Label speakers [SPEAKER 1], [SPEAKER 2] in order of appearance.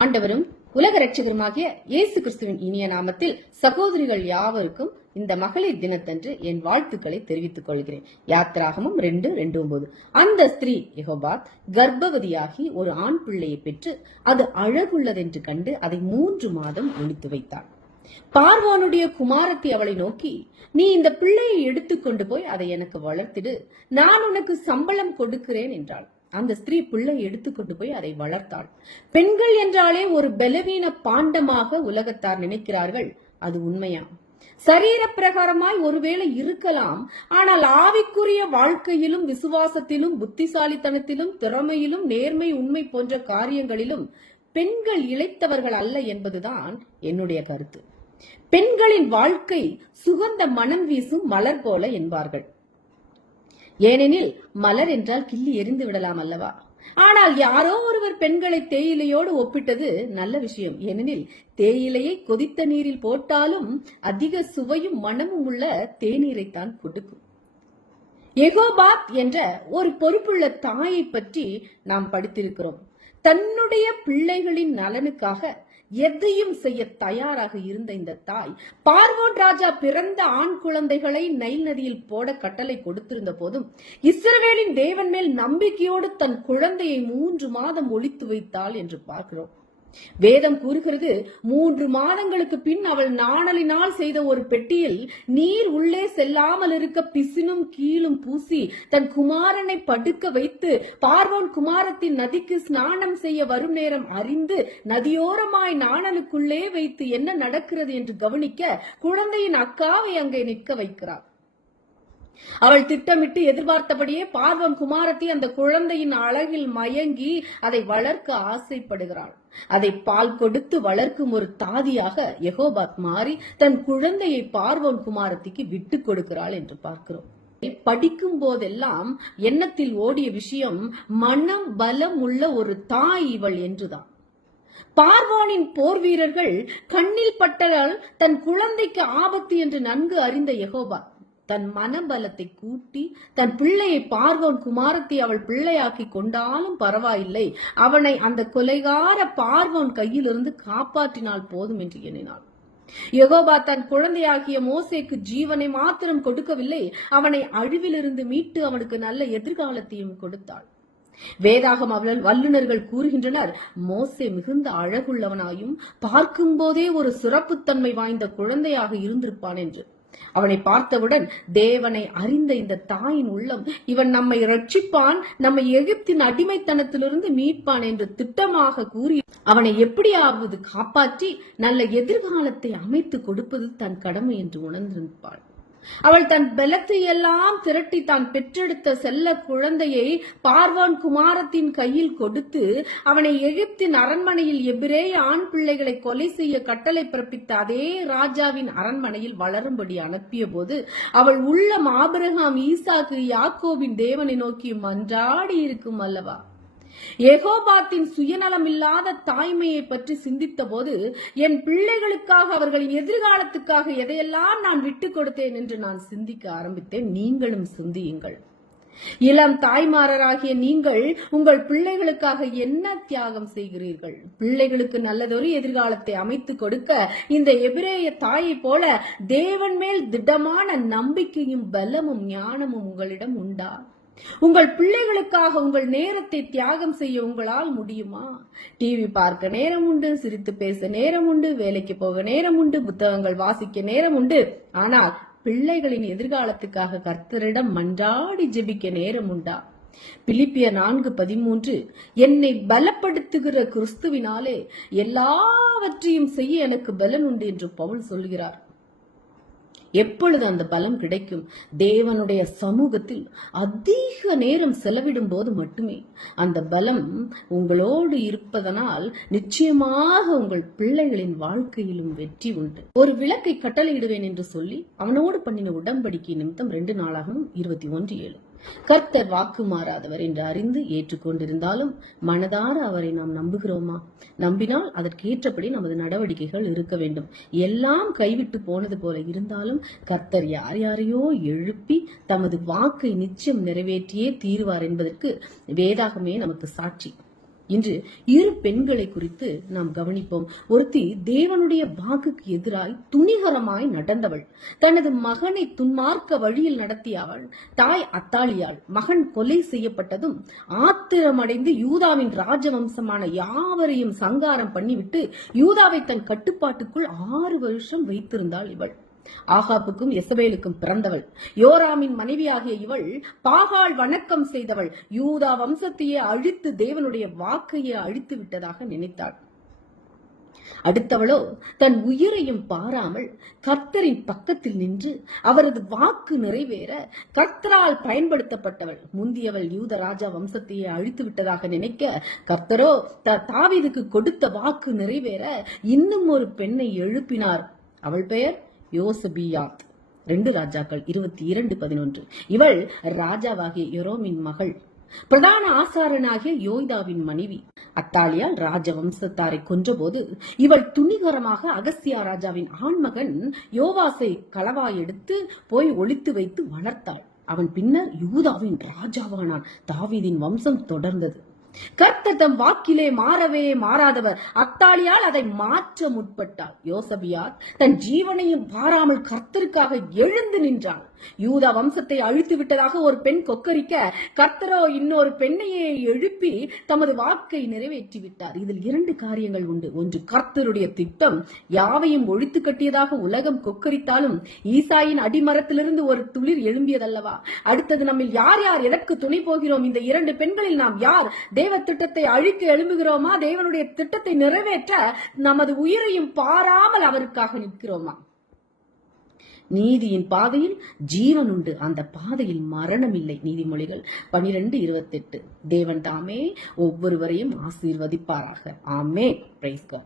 [SPEAKER 1] ஆண்டவரும் உலக ரட்சகருமாகிய இயேசு கிறிஸ்துவின் இனிய நாமத்தில் சகோதரிகள் யாவருக்கும் இந்த மகளிர் தினத்தன்று என் வாழ்த்துக்களை தெரிவித்துக் கொள்கிறேன். யாத்ராகமும் ரெண்டு ரெண்டு ஒன்பது. அந்த ஸ்திரீ யெகோபாத் கர்ப்பவதியாகி ஒரு ஆண் பிள்ளையை பெற்று அது அழகுள்ளதென்று கண்டு அதை மூன்று மாதம் ஒழித்து வைத்தாள். பார்வானுடைய குமாரத்தி அவளை நோக்கி நீ இந்த பிள்ளையை எடுத்துக்கொண்டு போய் அதை எனக்கு வளர்த்திடு. நான் உனக்கு சம்பளம் கொடுக்கிறேன் என்றாள். அந்த ஸ்திரீ பிள்ளை எடுத்துக்கொண்டு போய் அதை வளர்த்தாள். பெண்கள் என்றாலே ஒரு பலவீன பாண்டமாக உலகத்தார் நினைக்கிறார்கள். அது உண்மையா? சரீர பிரகாரமாய் ஒருவேளை இருக்கலாம். ஆனால் ஆவிக்குரிய வாழ்க்கையிலும் விசுவாசத்திலும் புத்திசாலித்தனத்திலும் திறமையிலும் நேர்மை உண்மை போன்ற காரியங்களிலும் பெண்கள் இழைத்தவர்கள் அல்ல என்பதுதான் என்னுடைய கருத்து. பெண்களின் வாழ்க்கை சுகந்த மனம் வீசும் மலர் போல என்பார்கள். ஏனெனில் மலர் என்றால் கிள்ளி எரிந்து விடலாம் அல்லவா? ஆனால் யாரோ ஒருவர் பெண்களை தேயிலையோடு ஒப்பிட்டது நல்ல விஷயம். ஏனெனில் தேயிலையை கொதித்த நீரில் போட்டாலும் அதிக சுவையும் மனமும் உள்ள தேநீரைத்தான் கொடுக்கும். எகோபாத் என்ற ஒரு பொறுப்புள்ள தாயை பற்றி நாம் படித்திருக்கிறோம். தன்னுடைய பிள்ளைகளின் நலனுக்காக எதையும் செய்ய தயாராக இருந்த இந்த தாய் பார்வோன் ராஜா பிறந்த ஆண் குழந்தைகளை நைல் நதியில் போட கட்டளை கொடுத்திருந்த போதும் இஸ்ரவேலின் தேவன் மேல் நம்பிக்கையோடு தன் குழந்தையை மூன்று மாதம் ஒழித்து வைத்தாள் என்று பார்க்கிறோம். வேதம் கூறுகிறது மூன்று மாதங்களுக்கு பின் அவள் நாணலினால் செய்த ஒரு பெட்டியில் நீர் உள்ளே செல்லாமல் இருக்க பிசினும் கீழும் பூசி தன் குமாரனை படுக்க வைத்து பார்வோன் குமாரத்தின் நதிக்கு ஸ்நானம் செய்ய வரும் நேரம் அறிந்து நதியோரமாய் நாணலுக்குள்ளே வைத்து என்ன நடக்கிறது என்று கவனிக்க குழந்தையின் அக்காவை அங்கே நிற்க வைக்கிறார். அவள் திட்டமிட்டு எதிர்பார்த்தபடியே பார்வம் குமாரத்தி அந்த குழந்தையின் அழகில் மயங்கி அதை வளர்க்க ஆசைப்படுகிறாள். அதை பால் கொடுத்து வளர்க்கும் ஒரு தாதியாக யெகோபாத் மாறி தன் குழந்தையை பார்வம் குமாரத்திக்கு விட்டு கொடுக்கிறாள் என்று பார்க்கிறோம். படிக்கும் போதெல்லாம் எண்ணத்தில் ஓடிய விஷயம் மனம் பலம் உள்ள ஒரு தாய் இவள் என்றுதான். பார்வானின் போர் வீரர்கள் கண்ணில் பட்டதால் தன் குழந்தைக்கு ஆபத்து என்று நன்கு அறிந்த யெகோபா தன் மனபலத்தை கூட்டி தன் பிள்ளையை பார்வன் குமாரத்தை அவள் பிள்ளையாக்கி கொண்டாலும் பரவாயில்லை. அவனை அந்த கொலைகார பார்வன் கையிலிருந்து காப்பாற்றினால் போதும் என்று எண்ணினாள். யகோபா தன் குழந்தையாகிய மோசேக்கு ஜீவனை மாத்திரம் கொடுக்கவில்லை. அவனை அழிவிலிருந்து மீட்டு அவனுக்கு நல்ல எதிர்காலத்தையும் கொடுத்தாள். வேதாகம் அவள் வல்லுநர்கள் கூறுகின்றனர் மோசே மிகுந்த அழகுள்ளவனாயும் பார்க்கும்போதே ஒரு சிறப்புத்தன்மை வாய்ந்த குழந்தையாக இருந்திருப்பான் என்று. அவனை பார்த்தவுடன் தேவனை அறிந்த இந்த தாயின் உள்ளம் இவன் நம்மை ரட்சிப்பான் நம்மை எகிப்தின் அடிமைத்தனத்திலிருந்து மீட்பான் என்று திட்டமாக கூறி அவனை எப்படியாவது காப்பாற்றி நல்ல எதிர்காலத்தை அமைத்து கொடுப்பது தன் கடமை என்று உணர்ந்திருப்பாள். அவள் தன் பலத்தை எல்லாம் திரட்டி தான் பெற்றெடுத்த செல்ல குழந்தையை பார்வான் குமாரத்தின் கையில் கொடுத்து அவனை எகிப்தின் அரண்மனையில் எபிரே ஆண் பிள்ளைகளை கொலை செய்ய கட்டளை பிறப்பித்த அதே ராஜாவின் அரண்மனையில் வளரும்படி அனுப்பிய போது அவள் உள்ளம் ஆபிரகாம் ஈசாக்கு யாக்கோவின் தேவனை நோக்கி மன்றாடி இருக்கும் அல்லவா? எகோபாத்தின் சுயநலம் இல்லாத தாய்மையை பற்றி சிந்தித்த போது என் பிள்ளைகளுக்காக அவர்களின் எதிர்காலத்துக்காக எதையெல்லாம் நான் விட்டுக் கொடுத்தேன் என்று நான் சிந்திக்க ஆரம்பித்தேன் நீங்களும் சிந்தியுங்கள். இளம் தாய்மாரராகிய நீங்கள் உங்கள் பிள்ளைகளுக்காக என்ன தியாகம் செய்கிறீர்கள்? பிள்ளைகளுக்கு நல்லதொரு எதிர்காலத்தை அமைத்து கொடுக்க இந்த எபிரேய தாயை போல தேவன் மேல் திடமான நம்பிக்கையும் பலமும் ஞானமும் உங்களிடம் உண்டா? உங்கள் பிள்ளைகளுக்காக உங்கள் நேரத்தை தியாகம் செய்ய உங்களால் முடியுமா? டிவி பார்க்க நேரம் உண்டு சிரித்து பேச நேரம் உண்டு வேலைக்கு போக நேரம் உண்டு புத்தகங்கள் வாசிக்க நேரம் உண்டு. ஆனால் பிள்ளைகளின் எதிர்காலத்துக்காக கர்த்தரிடம் மன்றாடி ஜெபிக்க நேரம் உண்டா? பிலிப்பிய நான்கு பதிமூன்று என்னை பலப்படுத்துகிற கிறிஸ்துவினாலே எல்லாவற்றையும் செய்ய எனக்கு பலன் உண்டு என்று பவுல் சொல்கிறார். எப்பொழுது அந்த பலம் கிடைக்கும்? தேவனுடைய சமூகத்தில் அதிக நேரம் செலவிடும் போது மட்டுமே அந்த பலம் உங்களோடு இருப்பதனால் நிச்சயமாக உங்கள் பிள்ளைகளின் வாழ்க்கையிலும் வெற்றி உண்டு. ஒரு விளக்கை கட்டளையிடுவேன் என்று சொல்லி அவனோடு பண்ணின உடன்படிக்கை நிமித்தம் ரெண்டு நாளாகவும் இருபத்தி ஒன்று ஏழு. கர்த்தர் வாக்கு மாறாதவர் என்று அறிந்து ஏற்றுக்கொண்டிருந்தாலும் மனதார அவரை நாம் நம்புகிறோமா? நம்பினால் அதற்கேற்றபடி நமது நடவடிக்கைகள் இருக்க வேண்டும். எல்லாம் கைவிட்டு போனது போல இருந்தாலும் கர்த்தர் யார் யாரையோ எழுப்பி தமது வாக்கை நிச்சயம் நிறைவேற்றியே தீருவார் என்பதற்கு வேதாகமே நமக்கு சாட்சி. இன்று இரு பெண்களை குறித்து நாம் கவனிப்போம். ஒருத்தி தேவனுடைய வாக்குக்கு எதிராய் துணிகரமாய் நடந்தவள். தனது மகனை துன்மார்க்க வழியில் நடத்திய அவள். தாய் அத்தாலியால் மகன் கொலை செய்யப்பட்டதும் ஆத்திரமடைந்து யூதாவின் ராஜவம்சமான யாவரையும் சங்காரம் பண்ணிவிட்டு யூதாவை தன் கட்டுப்பாட்டுக்குள் ஆறு வருஷம் வைத்திருந்தாள் இவள். ஆகாப்புக்கும் எசபேலுக்கும் பிறந்தவள். யோராமின் மனைவியாகிய இவள் பாகால் வணக்கம் செய்தவள். யூதா வம்சத்தையே அழித்து தேவனுடைய வாக்கையே அழித்து விட்டதாக நினைத்தாள். அடுத்தவளோ தன் உயிரையும் பாராமல் கர்த்தரின் பக்கத்தில் நின்று அவரது வாக்கு நிறைவேற கர்த்தரால் பயன்படுத்தப்பட்டவள். முந்தியவள் யூத ராஜா வம்சத்தையே அழித்து விட்டதாக நினைக்க கர்த்தரோ த தாவீதுக்கு கொடுத்த வாக்கு நிறைவேற இன்னும் ஒரு பெண்ணை எழுப்பினார். அவள் பெயர்? யோசபியாத். ரெண்டு ராஜாக்கள் இருபத்தி இரண்டு பதினொன்று. இவள் ராஜாவாகிய யொரோமின் மகள். பிரதான ஆசாரனாகிய யோய்தாவின் மனைவி. அத்தாலியால் ராஜவம்சத்தாரை கொன்றபோது இவள் துணிகரமாக அகஸ்தியா ராஜாவின் ஆண்மகன் யோவாசை களவாய் எடுத்து போய் ஒளித்து வைத்து வளர்த்தாள். அவன் பின்னர் யூதாவின் ராஜாவானான். தாவீதின் வம்சம் தொடர்ந்தது. கர்த்தர் தம் வாக்கிலே மாறவே மாறாதவர். அத்தாலியால் அதை மாற்ற முற்பட்டார். யோசபியார் தன் ஜீவனையும் பாராமல் கர்த்தருக்காக எழுந்து நின்றான். யூதா வம்சத்தை அழித்து விட்டதாக ஒரு பெண் கொக்கரிக்க கர்த்தரோ இன்னொரு பெண்ணையே எழுப்பி தமது வாக்கை நிறைவேற்றி விட்டார். இதில் இரண்டு காரியங்கள் உண்டு. ஒன்று கர்த்தருடைய திட்டம். யாவையும் ஒழித்து கட்டியதாக உலகம் கொக்கரித்தாலும் ஈசாயின் அடிமரத்திலிருந்து ஒரு துளிர் எழும்பியதல்லவா? அடுத்தது நம்மில் யார் யார் எதற்கு துணை போகிறோம்? இந்த இரண்டு பெண்களில் நாம் யார்? தேவ திட்டத்தை அழிக்க எழும்புகிறோமா? தேவனுடைய திட்டத்தை நிறைவேற்ற நமது உயிரையும் பாராமல் அவருக்காக நிற்கிறோமா? நீதியின் பாதையில் ஜீவன் உண்டு அந்த பாதையில் மரணம் இல்லை நீதிமொழிகள் பனிரெண்டு இருபத்தெட்டு. தேவன் தாமே ஒவ்வொருவரையும் ஆசீர்வதிப்பாராக. ஆமே பிரைஸ் காட்